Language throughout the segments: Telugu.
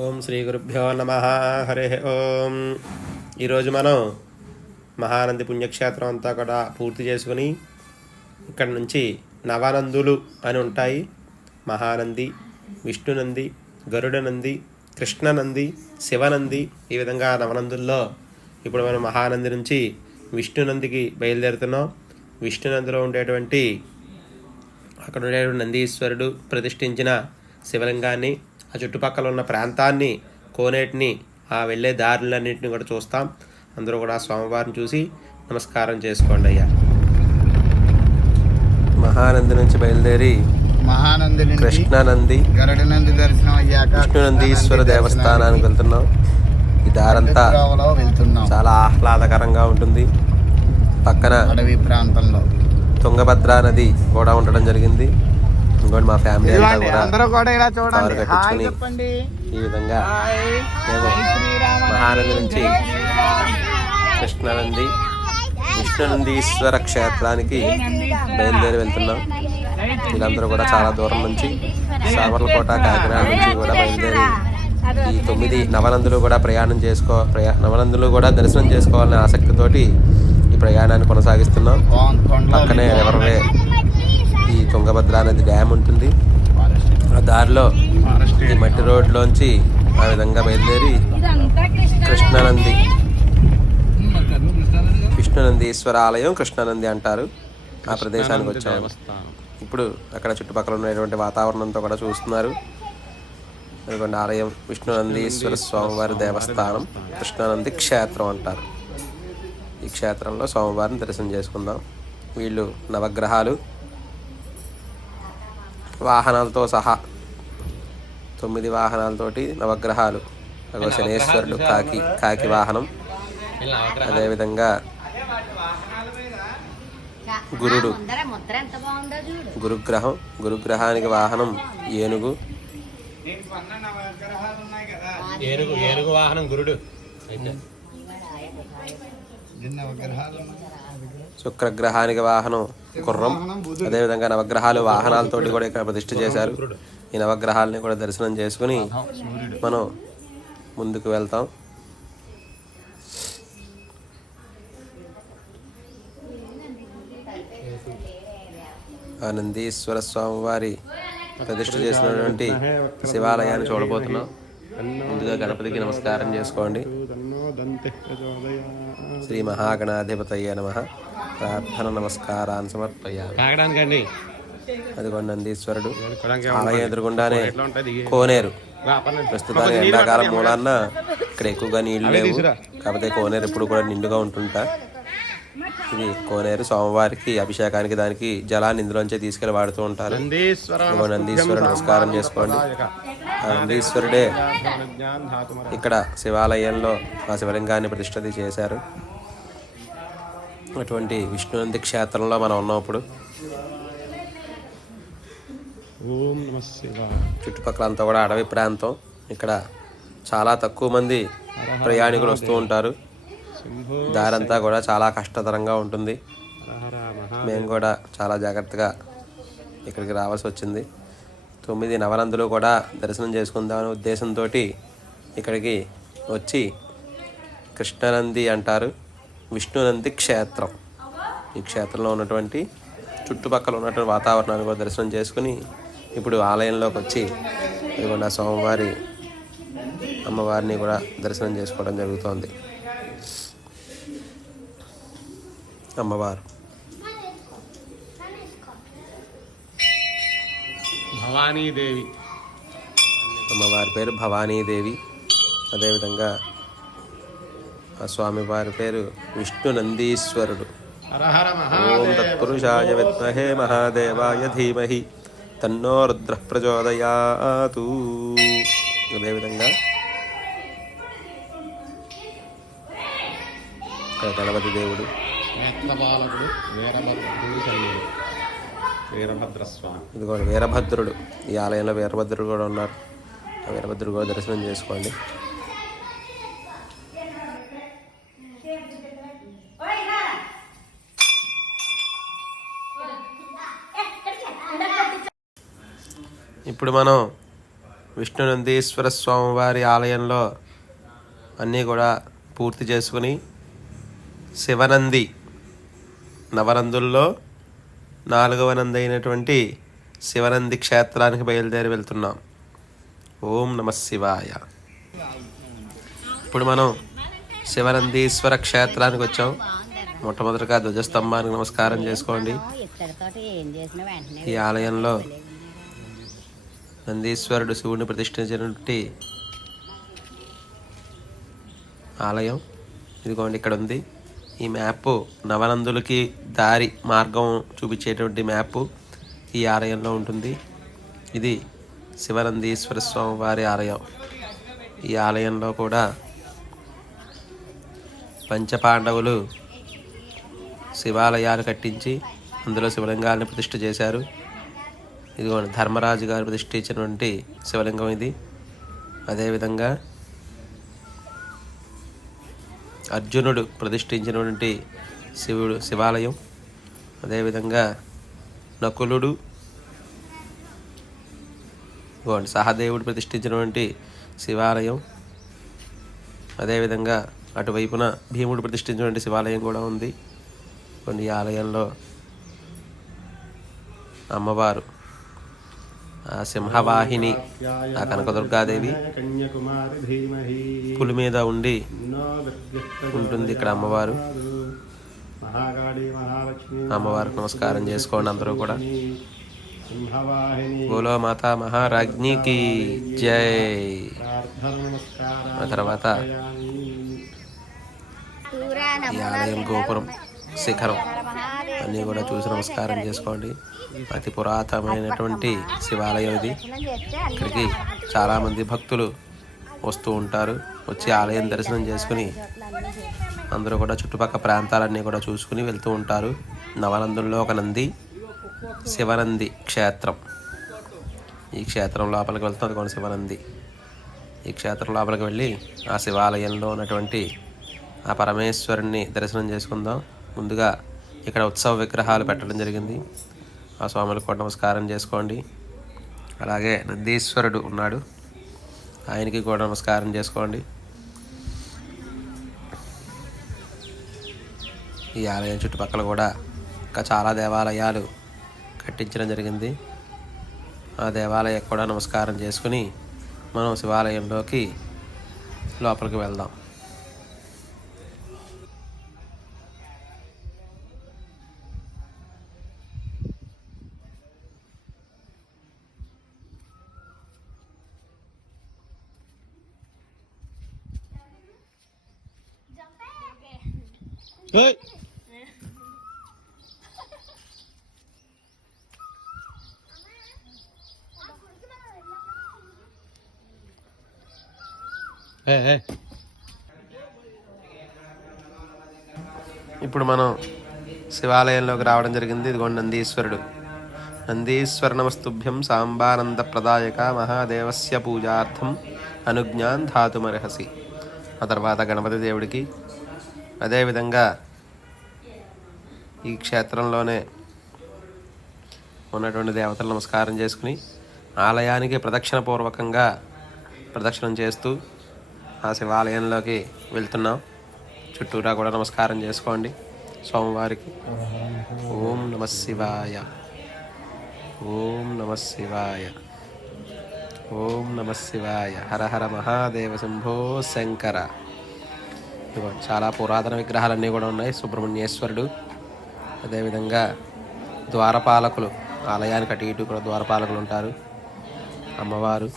ఓం శ్రీ గురుభ్యో నమ. హరి ఓం. ఈరోజు మనం మహానంది పుణ్యక్షేత్రం అంతా కూడా పూర్తి చేసుకుని ఇక్కడ నుంచి నవనందులు అని ఉంటాయి. మహానంది, విష్ణునంది, గరుడనంది, కృష్ణనంది, శివనంది, ఈ విధంగా నవనందుల్లో ఇప్పుడు మనం మహానంది నుంచి విష్ణునందికి బయలుదేరుతున్నాం. విష్ణునందిలో ఉండేటువంటి అక్కడ ఉండేటువంటి నందీశ్వరుడు ప్రతిష్ఠించిన శివలింగాన్ని, ఆ చుట్టుపక్కల ఉన్న ప్రాంతాన్ని, కోనేటిని, ఆ వెళ్ళే దారులన్నింటినీ కూడా చూస్తాం. అందరూ కూడా స్వామివారిని చూసి నమస్కారం చేసుకోండి అయ్యా. మహానంది నుంచి బయలుదేరి మహానంది కృష్ణానంది, గరుడనంది దర్శనం అయ్యాక విష్ణునందీశ్వర దేవస్థానానికి వెళ్తున్నాం. ఈ దారంతా చాలా ఆహ్లాదకరంగా ఉంటుంది. పక్కన అడవి ప్రాంతంలో తుంగభద్ర నది కూడా ఉండడం జరిగింది. ఇంకోటి మా ఫ్యామిలీ అందరూ కూడా ఇలా చూడండి. కట్టించుకుని ఈ విధంగా మేము మహానంది నుంచి కృష్ణానంది, విష్ణునందీశ్వర క్షేత్రానికి బయలుదేరి వెళ్తున్నాం. వీళ్ళందరూ కూడా చాలా దూరం నుంచి సామర్లకోట, కాకినాడ నుంచి కూడా బయలుదేరి ఈ 9 నవనందులు కూడా నవనందులు కూడా దర్శనం చేసుకోవాలనే ఆసక్తితోటి ఈ ప్రయాణాన్ని కొనసాగిస్తున్నాం. పక్కనే రివర్వే ఈ తుంగభద్రా నది డ్యామ్ ఉంటుంది. ఆ దారిలో ఈ మట్టి రోడ్లోంచి ఆ విధంగా బయలుదేరి విష్ణునందీశ్వర ఆలయం, కృష్ణానంది అంటారు, ఆ ప్రదేశానికి వచ్చాము. ఇప్పుడు అక్కడ చుట్టుపక్కల ఉన్నటువంటి వాతావరణంతో కూడా చూస్తున్నారు. అదిగోండి ఆలయం, విష్ణునందీశ్వర స్వామివారి దేవస్థానం, కృష్ణానంది క్షేత్రం అంటారు. ఈ క్షేత్రంలో స్వామివారిని దర్శనం చేసుకుందాం. వీళ్ళు నవగ్రహాలు, వాహనాలతో సహా 9 వాహనాలతోటి నవగ్రహాలు. శనేశ్వరుడు కాకి వాహనం, అదేవిధంగా గురుడు గురుగ్రహానికి వాహనం ఏనుగు వాహనం గురుడు. శుక్రగ్రహానికి వాహనం గుర్రం. అదేవిధంగా నవగ్రహాలు వాహనాలతోటి కూడా ఇక్కడ ప్రతిష్ఠ చేశారు. ఈ నవగ్రహాలని కూడా దర్శనం చేసుకుని మనం ముందుకు వెళ్తాం. నందీశ్వర స్వామివారి ప్రతిష్ఠ చేసినటువంటి శివాలయాన్ని చూడబోతున్నాం. ముందుగా గణపతికి నమస్కారం చేసుకోండి. శ్రీ మహాగణాధిపతయ్య నమః. ప్రార్థన నమస్కారాన్ని సమర్పయామి. అదిగోండి నందీశ్వరుడు. ఆలయం ఎదురుగుండానే కోనేరు. ప్రస్తుతానికి ఎండాకాలం మూలాన్న ఇక్కడ ఎక్కువగా నీళ్లు లేవు, కాకపోతే కోనేరు ఎప్పుడు కూడా నిండుగా ఉంటుంటా. ఇది కోనేరు. స్వామివారికి అభిషేకానికి దానికి జలాన్ని ఇందులోంచే తీసుకెళ్లి వాడుతూ ఉంటారు. నందీశ్వరుడు నమస్కారం చేసుకోండి. నందీశ్వరుడే ఇక్కడ శివాలయంలో ఆ శివలింగాన్ని ప్రతిష్ఠ చేశారు. అటువంటి విష్ణునంది క్షేత్రంలో మనం ఉన్నప్పుడు చుట్టుపక్కల అంతా కూడా అడవి ప్రాంతం. ఇక్కడ చాలా తక్కువ మంది ప్రయాణికులు వస్తూ ఉంటారు. దారంతా కూడా చాలా కష్టతరంగా ఉంటుంది. మేము కూడా చాలా జాగ్రత్తగా ఇక్కడికి రావాల్సి వచ్చింది. 9 నవనందులు కూడా దర్శనం చేసుకుందామనే ఉద్దేశంతో ఇక్కడికి వచ్చి కృష్ణానంది అంటారు, విష్ణునంది క్షేత్రం. ఈ క్షేత్రంలో ఉన్నటువంటి చుట్టుపక్కల ఉన్నటువంటి వాతావరణాన్ని కూడా దర్శనం చేసుకుని ఇప్పుడు ఆలయంలోకి వచ్చి ఇదిగోండి స్వామివారి, అమ్మవారిని కూడా దర్శనం చేసుకోవడం జరుగుతోంది. అమ్మవారు భవానీదేవి. అమ్మవారి పేరు భవానీదేవి. అదేవిధంగా ఆ స్వామివారి పేరు విష్ణునందీశ్వరుడు. ఓం తత్పురుషాయ విద్మహే మహాదేవాయ ధీమహి తన్నో రుద్రః ప్రచోదయాతు. అదేవిధంగా గణపతి దేవుడు, ఇదిగోండి వీరభద్రుడు. ఈ ఆలయంలో వీరభద్రుడు కూడా ఉన్నారు. ఆ వీరభద్రుడు కూడా దర్శనం చేసుకోండి. ఇప్పుడు మనం విష్ణునందీశ్వర స్వామివారి ఆలయంలో అన్నీ కూడా పూర్తి చేసుకుని శివనంది నవనందుల్లో 4వ నంది అయినటువంటి శివనంది క్షేత్రానికి బయలుదేరి వెళ్తున్నాం. ఓం నమ శివాయ. ఇప్పుడు మనం శివనందీశ్వర క్షేత్రానికి వచ్చాం. మొట్టమొదటిగా ధ్వజస్తంభానికి నమస్కారం చేసుకోండి. ఈ ఆలయంలో నందీశ్వరుడు శివుని ప్రతిష్ఠించినటువంటి ఆలయం ఇదిగోండి ఇక్కడ ఉంది. ఈ మ్యాప్ నవనందులకి దారి మార్గం చూపించేటువంటి మ్యాప్ ఈ ఆలయంలో ఉంటుంది. ఇది శివనందీశ్వర స్వామి వారి ఆలయం. ఈ ఆలయంలో కూడా పంచపాండవులు శివాలయాలు కట్టించి అందులో శివలింగాలను ప్రతిష్ఠ చేశారు. ఇదిగోండి ధర్మరాజు గారు ప్రతిష్ఠించినటువంటి శివలింగం ఇది. అదేవిధంగా అర్జునుడు ప్రతిష్ఠించినటువంటి శివాలయం. అదేవిధంగా నకులుడు సహదేవుడు ప్రతిష్ఠించినటువంటి శివాలయం. అదేవిధంగా అటువైపున భీముడు ప్రతిష్ఠించినటువంటి శివాలయం కూడా ఉంది. కొన్ని ఆలయంలో అమ్మవారు ఆ సింహవాహిని ఆ కనకదుర్గాదేవి పులి మీద ఉండి ఉంటుంది ఇక్కడ అమ్మవారు. అమ్మవారికి నమస్కారం చేసుకోండి అందరూ కూడా. బోలో మాతా మహారాజ్ఞికి జై. ఆ తర్వాత ఈ ఆలయం గోపురం శిఖరం అన్నీ కూడా చూసి నమస్కారం చేసుకోండి. అతి పురాతనమైనటువంటి శివాలయం ఇది. ఇక్కడికి చాలామంది భక్తులు వస్తూ ఉంటారు. వచ్చి ఆలయం దర్శనం చేసుకుని అందరూ కూడా చుట్టుపక్కల ప్రాంతాలన్నీ కూడా చూసుకుని వెళ్తూ ఉంటారు. నవనందుల్లో ఒక నంది శివనంది క్షేత్రం. ఈ క్షేత్రం లోపలికి వెళ్తుంది కొన్ని శివనంది. ఈ క్షేత్రం లోపలికి వెళ్ళి ఆ శివాలయంలో ఉన్నటువంటి ఆ పరమేశ్వరుణ్ణి దర్శనం చేసుకుందాం. ముందుగా ఇక్కడ ఉత్సవ విగ్రహాలు పెట్టడం జరిగింది. ఆ స్వాములకు కూడా నమస్కారం చేసుకోండి. అలాగే నందీశ్వరుడు ఉన్నాడు, ఆయనకి కూడా నమస్కారం చేసుకోండి. ఈ ఆలయం చుట్టుపక్కల కూడా ఇంకా చాలా దేవాలయాలు కట్టించడం జరిగింది. ఆ దేవాలయం కూడా నమస్కారం చేసుకుని మనం శివాలయంలోకి లోపలికి వెళ్దాం. ఇప్పుడు మనం శివాలయంలోకి రావడం జరిగింది. ఇదిగోండి నందీశ్వరుడు. నందీశ్వర నమస్తుభ్యం సాంబానంద ప్రదాయక మహాదేవస్య పూజార్థం అనుజ్ఞాన్ ధాతుమర్హసి. ఆ తర్వాత గణపతి దేవుడికి, అదేవిధంగా ఈ క్షేత్రంలోనే ఉన్నటువంటి దేవతలు నమస్కారం చేసుకుని ఆలయానికి ప్రదక్షిణపూర్వకంగా ప్రదక్షిణం చేస్తూ ఆ శివాలయంలోకి వెళ్తున్నాం. చుట్టూరా కూడా నమస్కారం చేసుకోండి స్వామివారికి. ఓం నమ శివాయ, ఓం నమ శివాయ, ఓం నమ శివాయ. హర హర మహాదేవ శంభో శంకర. చాలా పురాతన విగ్రహాలన్నీ కూడా ఉన్నాయి. సుబ్రహ్మణ్యేశ్వరుడు, అదేవిధంగా ద్వారపాలకులు, ఆలయానికి అటు ఇటు కూడా ద్వారపాలకులు ఉంటారు. అమ్మవారు,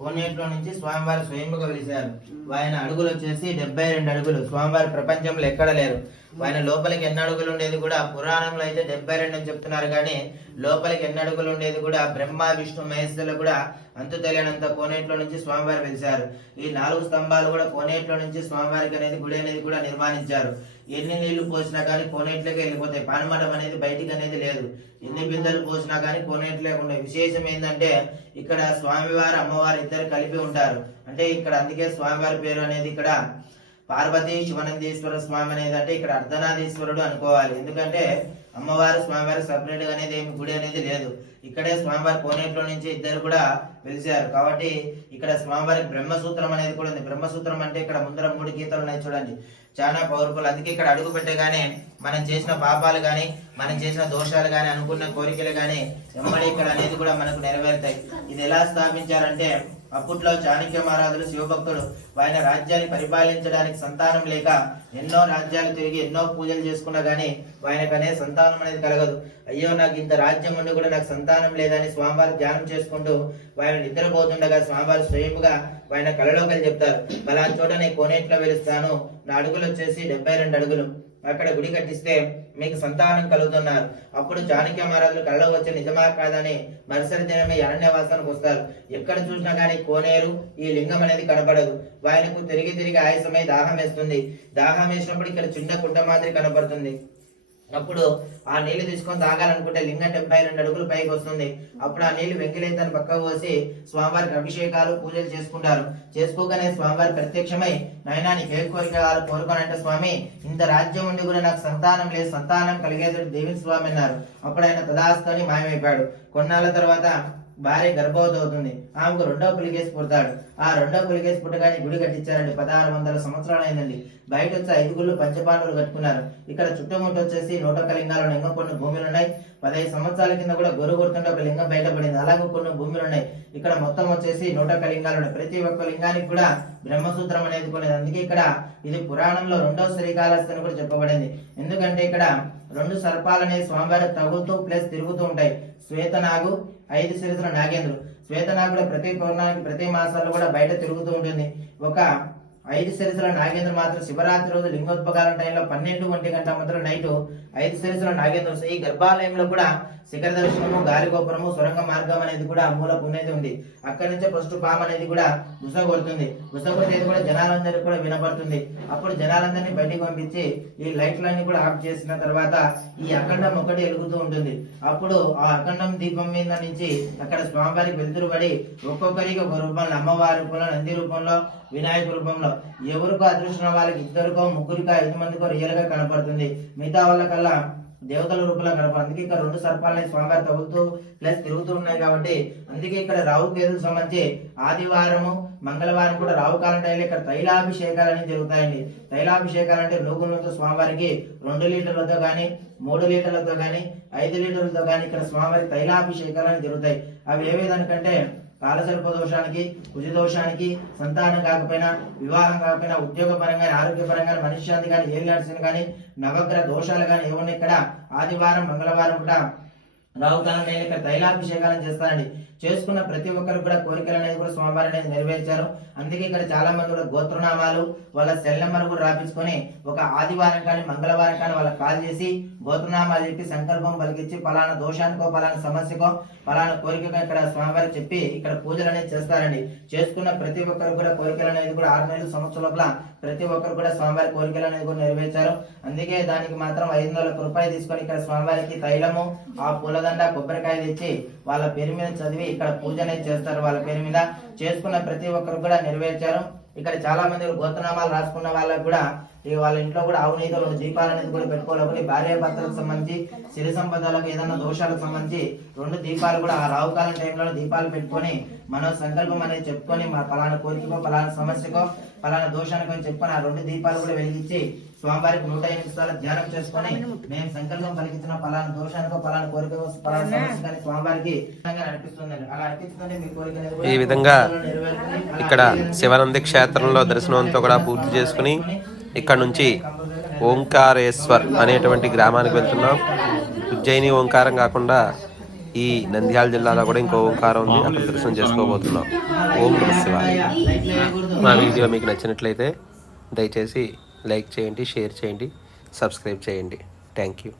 కోనేట్లో నుంచి స్వామివారి స్వయంగా వెలిశారు. ఆయన అడుగులు వచ్చేసి 72 అడుగులు. స్వామివారి ప్రపంచంలో ఎక్కడ లేరు. ఆయన లోపలికి ఎన్ని అడుగులు ఉండేది కూడా పురాణంలో అయితే 72 అని చెప్తున్నారు, కానీ లోపలికి ఎన్ని అడుగులు ఉండేది కూడా బ్రహ్మ విష్ణు మహేశ్వరులు కూడా అంతు తెలియనంత కోనేట్లో నుంచి స్వామివారు వెలిశారు. ఈ 4 స్తంభాలు కూడా కోనేట్లో నుంచి స్వామివారికి అనేది గుడి అనేది కూడా నిర్మాణించారు. ఎన్ని నీళ్లు పోసినా కానీ కోనేట్లోకి వెళ్ళిపోతాయి. పానమడం అనేది బయటికి అనేది లేదు. ఎన్ని బిందెలు పోసినా కానీ కోనేట్లోకి ఉండే విశేషం ఏంటంటే ఇక్కడ స్వామివారు అమ్మవారు ఇద్దరు కలిపి ఉంటారు. అంటే ఇక్కడ అందుకే స్వామివారి పేరు అనేది ఇక్కడ పార్వతీ శివనందీశ్వర స్వామి అనేది అంటే ఇక్కడ అర్ధనారీశ్వరుడు అనుకోవాలి. ఎందుకంటే అమ్మవారు స్వామివారి సపరేట్ గా అనేది ఏమి గుడి అనేది లేదు. ఇక్కడే స్వామివారి కోనేట్లో నుంచి ఇద్దరు కూడా వెలిసారు. కాబట్టి ఇక్కడ స్వామివారి బ్రహ్మసూత్రం అనేది కూడా ఉంది. బ్రహ్మసూత్రం అంటే ఇక్కడ ముందర 3 గీతలు ఉన్నాయి చూడండి, చాలా పవర్ఫుల్. అందుకే ఇక్కడ అడుగు పెట్టగానే మనం చేసిన పాపాలు గాని, మనం చేసిన దోషాలు గాని, అనుకున్న కోరికలు గాని ఎమ్మడి ఇక్కడ అనేది కూడా మనకు నెరవేరుతాయి. ఇది ఎలా స్థాపించారంటే అప్పట్లో చాణక్య మహారాజులు శివభక్తుడు ఆయన రాజ్యాన్ని పరిపాలించడానికి సంతానం లేక ఎన్నో రాజ్యాలు తిరిగి ఎన్నో పూజలు చేసుకున్నా గానీ ఆయనకు అనే సంతానం అనేది కలగదు. అయ్యో నాకు ఇంత రాజ్యం ఉండి కూడా నాకు సంతానం లేదని స్వామివారి ధ్యానం చేసుకుంటూ ఆయన నిద్రపోతుండగా స్వామివారి స్వయంగా ఆయన కళలోకి చెప్తారు, పలానా చోట నేను కోనేట్లో వెలుస్తాను, నా అడుగులు వచ్చేసి 72 అడుగులు, అక్కడ గుడి కట్టిస్తే మీకు సంతానం కలుగుతున్నారు. అప్పుడు చాణక్య మహారాజులు కళ్ళలో వచ్చి నిజమా కాదని మరుసటి దినమే అరణ్యవాసానికి వస్తారు. ఎక్కడ చూసినా కానీ కోనేరు ఈ లింగం అనేది కనపడదు. ఆయనకు తిరిగి ఆయాసమై దాహం వేస్తుంది. దాహం వేసినప్పుడు ఇక్కడ చిన్న గుడ్డ మాదిరి కనపడుతుంది. అప్పుడు ఆ నీళ్లు తీసుకొని తాగాలనుకుంటే లింగం 72 అడుగులు పైకి వస్తుంది. అప్పుడు ఆ నీళ్లు వెంకిలైతని పక్కకు పోసి స్వామివారికి అభిషేకాలు పూజలు చేసుకుంటారు. చేసుకోగానే స్వామివారి ప్రత్యక్షమై నాయనా నీకు ఏ కోరిక కోరుకోనంటే స్వామి ఇంత రాజ్యం ఉండి కూడా నాకు సంతానం లేదు, సంతానం కలిగేటట్టు దేవిని స్వామి అన్నారు. అప్పుడు ఆయన తదాస్తని మాయమైపోయాడు. కొన్నాళ్ళ తర్వాత భార్య గర్భవతి అవుతుంది. ఆమెకు 2వ పులికేసి పుడతాడు. ఆ 2వ పులికేసి పుట్టగానే గుడి కట్టించారండి. 1600 సంవత్సరాలు అయిందండి. బయట వచ్చి 5 గుళ్ళు పంచపాండవులు కట్టుకున్నారు. ఇక్కడ చుట్టుముట్టు వచ్చేసి 101 లింగాలు ఇంకా కొన్ని భూములు ఉన్నాయి. 15 సంవత్సరాల కింద కూడా గొర్రె కొడుతుంటే ఒక లింగం బయటపడింది. అలాగే కొన్ని భూములు ఉన్నాయి. ఇక్కడ మొత్తం వచ్చేసి 101 లింగాలు ఉన్నాయి. ప్రతి ఒక్క లింగానికి కూడా బ్రహ్మసూత్రం అనేది కొనేది. అందుకే ఇక్కడ ఇది పురాణంలో 2వ శ్రీకాళహస్తి అని కూడా చెప్పబడింది. ఎందుకంటే ఇక్కడ 2 సర్పాలు అనేవి స్వామివారి తగులుతూ ప్లస్ తిరుగుతూ ఉంటాయి. శ్వేతనాగు 5 శిరసుల నాగేంద్రుడు. శ్వేతనాగుడు ప్రతి పౌర్ణానికి ప్రతి మాసాల్లో కూడా బయట తిరుగుతూ ఉంటుంది. ఒక 5 శిరసుల నాగేంద్రుడు మాత్రం శివరాత్రి రోజు లింగోద్భకాల టైంలో 12 గంటల మాత్రం నైట్ 5 శిరసుల నాగేంద్రుడు. ఈ గర్భాలయంలో కూడా శిఖర దర్శనము, గాలి గోపురము, సొరంగ మార్గం అనేది కూడా మూలకు ఉన్నది ఉంది. అక్కడి నుంచి ఫస్ట్ పాము అనేది కూడా బుసగొడుతుంది. బుసగొట్టేది కూడా జనాలందరికీ కూడా వినపడుతుంది. అప్పుడు జనాలందరినీ బయటికి పంపించి ఈ లైట్లన్నీ కూడా ఆఫ్ చేసిన తర్వాత ఈ అఖండం ఒకటి వెలుగుతూ ఉంటుంది. అప్పుడు ఆ అఖండం దీపం మీద నుంచి అక్కడ స్వామివారికి వెలుతురు పడి ఒక్కొక్కరికి ఒక రూపంలో, అమ్మవారి రూపంలో, నంది రూపంలో, వినాయక రూపంలో, ఎవరికో అదృష్టం వాళ్ళకి 2కో 3కో 5 మందికో రియల్ గా కనపడుతుంది. మిగతా వాళ్ళకల్లా దేవతల రూపంలో కనపడు. అందుకే ఇక్కడ 2 సర్పాలని స్వామివారి తగులుతూ ప్లస్ తిరుగుతూ ఉన్నాయి. కాబట్టి అందుకే ఇక్కడ రావు కేతులకు సంబంధించి ఆదివారము, మంగళవారం కూడా రావుకాలం టైంలో ఇక్కడ తైలాభిషేకాలు అనేవి జరుగుతాయండి. తైలాభిషేకాలు అంటే నూగులతో స్వామివారికి 2 లీటర్లతో కానీ 3 లీటర్లతో కానీ 5 లీటర్లతో కానీ ఇక్కడ స్వామివారికి తైలాభిషేకాలు అనేవి జరుగుతాయి. అవి ఏ విధానికంటే కాలసర్ప దోషానికి, కుజ దోషానికి, సంతానం కాకపోయినా, వివాహం కాకపోయినా, ఉద్యోగ పరంగా, ఆరోగ్యపరంగా, మనశ్శాంతి కానీ, ఏలినాడ్సిన కానీ, నవగ్రహ దోషాలు కానీ ఏమన్నా ఇక్కడ ఆదివారం, మంగళవారం కూడా రావుకాలం టైంలో ఇక్కడ తైలాభిషేకాలను చేస్తారండి. చేసుకున్న ప్రతి ఒక్కరు కూడా కోరికలు అనేది కూడా స్వామివారి అనేది నెరవేర్చారు. అందుకే ఇక్కడ చాలా మంది కూడా గోత్రనామాలు, వాళ్ళ సెల్ నెంబర్ కూడా రాపించుకొని ఒక ఆదివారం కానీ మంగళవారం కానీ వాళ్ళకి కాల్ చేసి గోత్రనామాలు చెప్పి సంకల్పం పలికించి పలానా దోషానికో, పలానా సమస్యకో, పలానా కోరికకో ఇక్కడ స్వామివారికి చెప్పి ఇక్కడ పూజలు అనేది చేస్తారండి. చేసుకున్న ప్రతి ఒక్కరు కూడా కోరికలు అనేది కూడా 6 నెలల సంవత్సరం లోపల ప్రతి ఒక్కరు కూడా స్వామివారి కోరికలు అనేది కూడా నెరవేర్చారు. అందుకే దానికి మాత్రం 500 రూపాయలు తీసుకొని ఇక్కడ స్వామివారికి తైలము, ఆ పూలదండ, కొబ్బరికాయ తెచ్చి వాళ్ళ పేరు మీద చదివి ఇక్కడ పూజ అనేది చేస్తారు. వాళ్ళ పేరు మీద చేసుకున్న ప్రతి ఒక్కరు కూడా నెరవేర్చారు. ఇక్కడ చాలా మంది గోత్రనామాలు రాసుకున్న వాళ్ళకు కూడా వాళ్ళ ఇంట్లో కూడా అవినీతి 2 దీపాలు అనేది కూడా పెట్టుకోవాలి. ఒకటి భార్య భర్తలకు సంబంధించి, సిరి సంపదలకు, ఏదైనా దోషాలకు సంబంధించి 2 దీపాలు కూడా ఆ రావుకాలం టైంలో దీపాలు పెట్టుకొని మనం సంకల్పం అనేది చెప్పుకొని మా పలానా కోరికకో, పలానా సమస్యకో, పలానా దోషానికో చెప్పుకొని ఆ 2 దీపాలు కూడా వెలిగించి స్వామివారికి 108 సార్లు ధ్యానం చేసుకొని మేము సంకల్పం పలికించిన పలానా దోషానికో, పలానా కోరికకో, పలానా సమస్య కానీ స్వామివారికి అనిపిస్తుందండి. అలా అనిపిస్తుంటే మీ కోరిక ఈ విధంగా ఇక్కడ శివనంది క్షేత్రంలో దర్శనంతో కూడా పూర్తి చేసుకుని ఇక్కడ నుంచి ఓంకారేశ్వర్ అనేటువంటి గ్రామానికి వెళ్తున్నాం. ఉజ్జయిని ఓంకారం కాకుండా ఈ నంద్యాల జిల్లాలో కూడా ఇంకో ఓంకారం ఉంది, అక్కడ దర్శనం చేసుకోబోతున్నాం. ఓం నమః శివాయ. మా వీడియో మీకు నచ్చినట్లయితే దయచేసి లైక్ చేయండి, షేర్ చేయండి, సబ్స్క్రైబ్ చేయండి. Thank you.